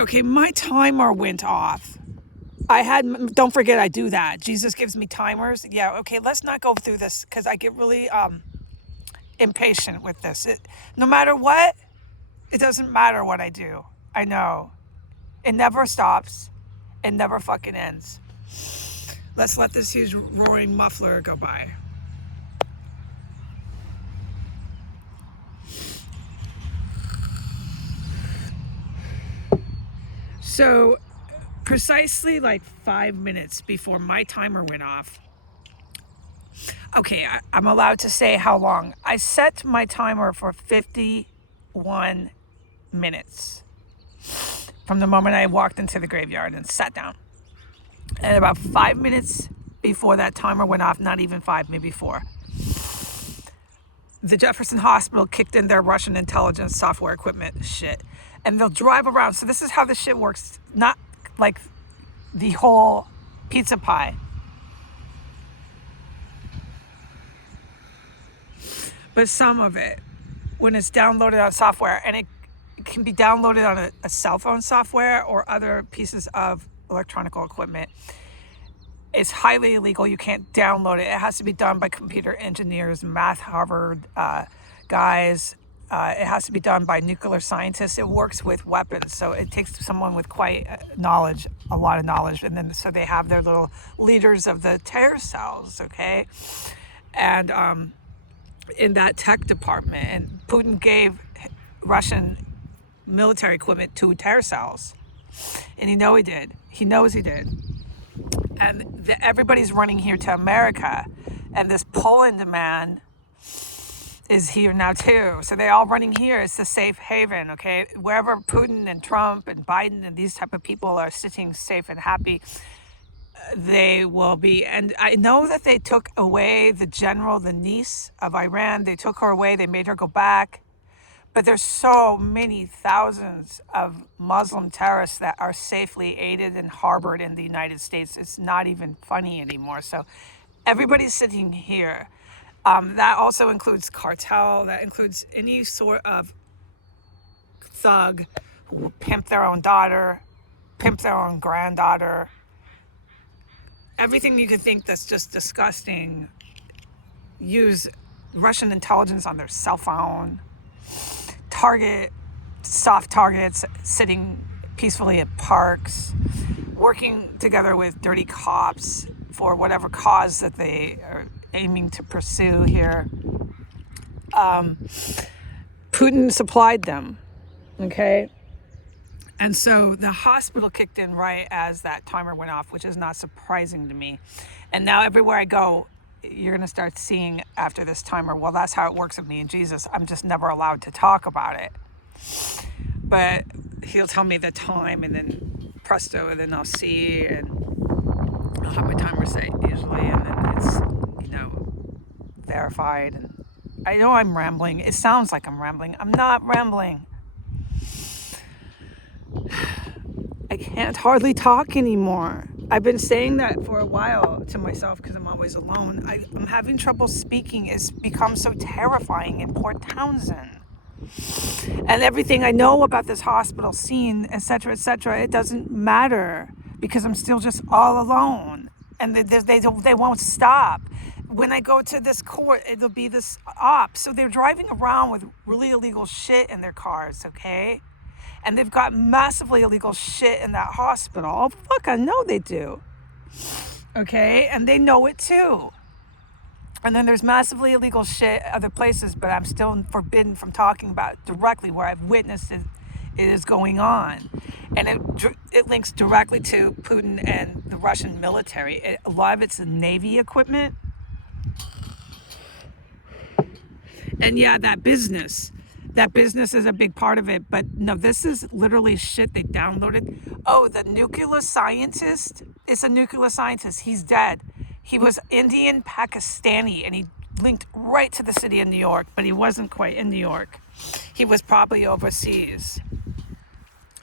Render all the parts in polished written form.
Okay, my timer went off. Don't forget I do that. Jesus gives me timers. Yeah, okay, let's not go through this because I get really impatient with this. No matter what, it doesn't matter what I do. I know. It never stops. It never fucking ends. Let's let this huge roaring muffler go by. So, precisely like 5 minutes before my timer went off, okay, I'm allowed to say how long. I set my timer for 51 minutes from the moment I walked into the graveyard and sat down. And about 5 minutes before that timer went off, not even five, maybe four, the Jefferson Hospital kicked in their Russian intelligence software equipment shit. And they'll drive around. So this is how the shit works. Not like the whole pizza pie. But some of it, when it's downloaded on software, and it can be downloaded on a cell phone software or other pieces of electronic equipment, it's highly illegal. You can't download it. It has to be done by computer engineers, math Harvard guys. It has to be done by nuclear scientists. It works with weapons, so it takes someone with quite a lot of knowledge. And then so they have their little leaders of the terror cells, okay? And in that tech department, and Putin gave Russian military equipment to terror cells, and he did. He knows he did. And everybody's running here to America, and this Poland man is here now too. So they're all running here. It's a safe haven, okay? Wherever Putin and Trump and Biden and these type of people are sitting safe and happy, they will be. And I know that they took away the niece of Iran. They took her away. They made her go back. But there's so many thousands of Muslim terrorists that are safely aided and harbored in the United States. It's not even funny anymore. So everybody's sitting here. That also includes cartel. That includes any sort of thug who pimp their own daughter, pimp their own granddaughter. Everything you could think that's just disgusting. Use Russian intelligence on their cell phone. Target soft targets sitting peacefully at parks, working together with dirty cops for whatever cause that they are aiming to pursue here. Putin supplied them, okay? And so the hospital kicked in right as that timer went off, which is not surprising to me. And now everywhere I go, you're going to start seeing after this timer, well, that's how it works with me and Jesus. I'm just never allowed to talk about it. But he'll tell me the time, and then presto, and then I'll see, and I'll have my timer set usually, and then it's, verified. And I know I'm rambling. It sounds like I'm rambling. I'm not rambling. I can't hardly talk anymore. I've been saying that for a while to myself because I'm always alone. I'm having trouble speaking. It's become so terrifying in Port Townsend. And everything I know about this hospital scene, etc., it doesn't matter because I'm still just all alone. And they won't stop. When I go to this court, it'll be this op. So they're driving around with really illegal shit in their cars, okay? And they've got massively illegal shit in that hospital. Oh, fuck, I know they do. Okay? And they know it too. And then there's massively illegal shit other places, but I'm still forbidden from talking about it directly where I've witnessed it is going on. And it links directly to Putin and the Russian military. A lot of it's Navy equipment. And yeah, that business is a big part of it. But no, this is literally shit they downloaded. Oh, the nuclear scientist is a nuclear scientist. He's dead. He was Indian Pakistani, and he linked right to the city of New York, but he wasn't quite in New York. He was probably overseas.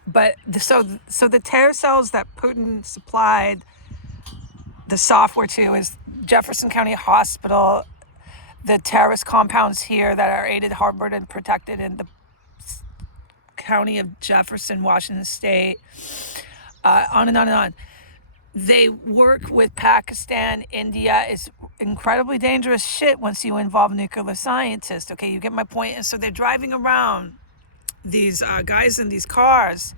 But so the terror cells that Putin supplied the software to is Jefferson County Hospital, the terrorist compounds here that are aided, harbored, and protected in the County of Jefferson, Washington State, on and on and on. They work with Pakistan, India. It's incredibly dangerous shit once you involve nuclear scientists. Okay, you get my point? And so they're driving around, these guys in these cars,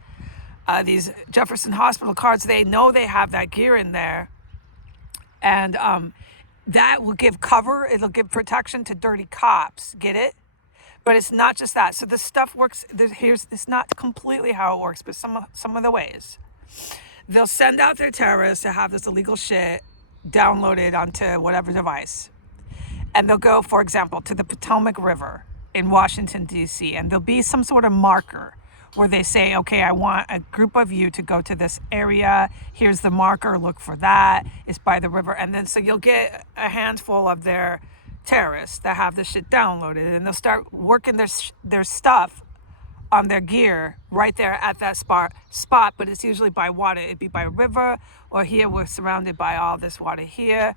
these Jefferson Hospital cars. They know they have that gear in there. And that will give cover. It'll give protection to dirty cops. Get it? But it's not just that. So this stuff works. It's not completely how it works, but some of the ways. They'll send out their terrorists to have this illegal shit downloaded onto whatever device. And they'll go, for example, to the Potomac River in Washington, D.C. And there'll be some sort of marker where they say, okay, I want a group of you to go to this area. Here's the marker. Look for that. It's by the river. And then so you'll get a handful of their terrorists that have this shit downloaded. And they'll start working their stuff on their gear right there at that spot, but it's usually by water. It'd be by a river, or here we're surrounded by all this water here.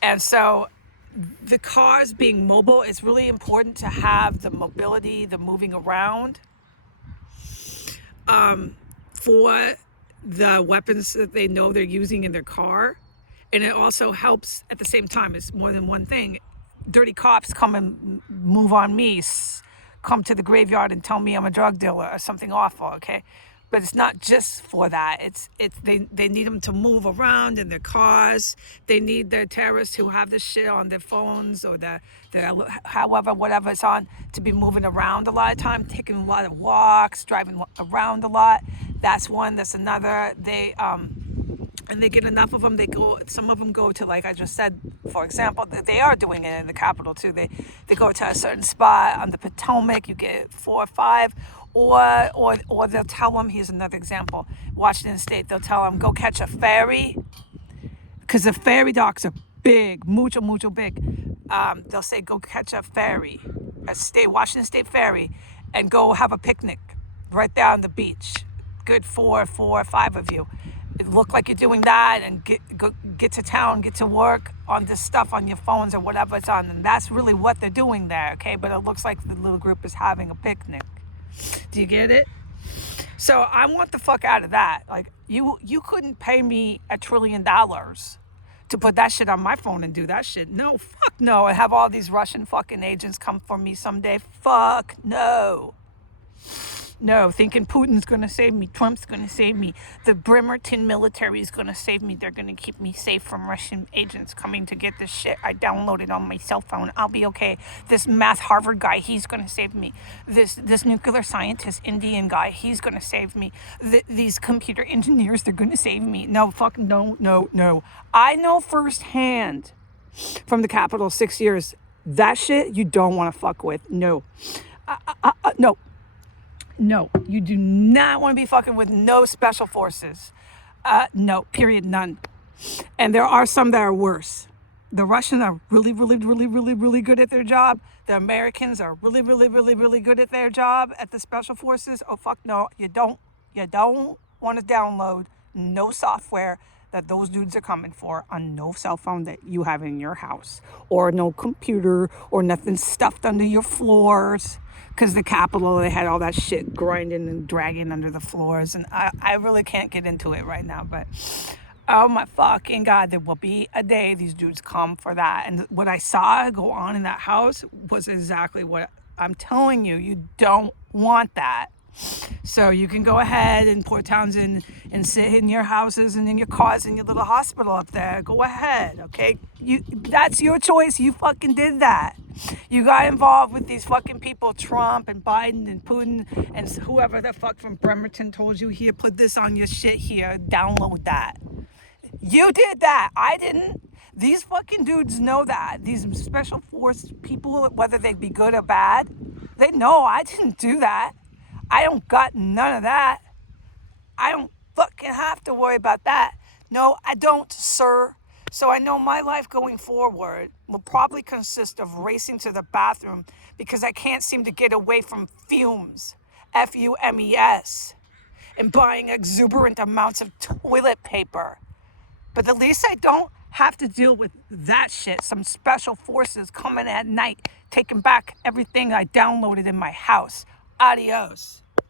And so the cars being mobile, it's really important to have the mobility, the moving around, for the weapons that they know they're using in their car. And it also helps at the same time. It's more than one thing. Dirty cops come and move on me, come to the graveyard and tell me I'm a drug dealer or something awful, okay? But it's not just for that. They need them to move around in their cars. They need their terrorists who have this shit on their phones or their whatever it's on, to be moving around a lot of time, taking a lot of walks, driving around a lot. That's one. That's another. And they get enough of them. Some of them go to, like I just said, for example, they are doing it in the Capitol too. They go to a certain spot on the Potomac. You get 4 or 5, or they'll tell them. Here's another example. Washington State. They'll tell them, go catch a ferry, because the ferry docks are big, mucho big. They'll say, go catch a ferry, Washington State ferry, and go have a picnic right there on the beach. Good 4 or 5 of you. It look like you're doing that, and get to town, get to work on this stuff on your phones or whatever it's on. And that's really what they're doing there, okay? But it looks like the little group is having a picnic. Do you get it? So I want the fuck out of that. Like, you couldn't pay me $1 trillion to put that shit on my phone and do that shit. No, fuck no. And have all these Russian fucking agents come for me someday. Fuck no. No, thinking Putin's going to save me, Trump's going to save me, the Bremerton military is going to save me, they're going to keep me safe from Russian agents coming to get this shit I downloaded on my cell phone. I'll be okay. This math Harvard guy, he's going to save me. This nuclear scientist, Indian guy, he's going to save me. These computer engineers, they're going to save me. No, fuck no. I know firsthand from the Capitol 6 years, that shit you don't want to fuck with. No. No, you do not want to be fucking with no special forces. No, period, none. And there are some that are worse. The Russians are really good at their job. The Americans are really good at their job at the special forces. Oh, fuck no, you don't want to download no software that those dudes are coming for on no cell phone that you have in your house, or no computer, or nothing stuffed under your floors. Because the Capitol, they had all that shit grinding and dragging under the floors. And I really can't get into it right now. But, oh my fucking God, there will be a day these dudes come for that. And what I saw go on in that house was exactly what I'm telling you. You don't want that. So you can go ahead in Port Townsend and sit in your houses and in your cars in your little hospital up there. Go ahead, okay? That's your choice. You fucking did that. You got involved with these fucking people, Trump and Biden and Putin and whoever the fuck from Bremerton told you, here, put this on your shit here, download that. You did that. I didn't. These fucking dudes know that. These special force people, whether they be good or bad, they know I didn't do that. I don't got none of that. I don't fucking have to worry about that. No, I don't, sir. So I know my life going forward will probably consist of racing to the bathroom because I can't seem to get away from fumes, F-U-M-E-S, and buying exuberant amounts of toilet paper. But at least I don't have to deal with that shit. Some special forces coming at night, taking back everything I downloaded in my house. Adios.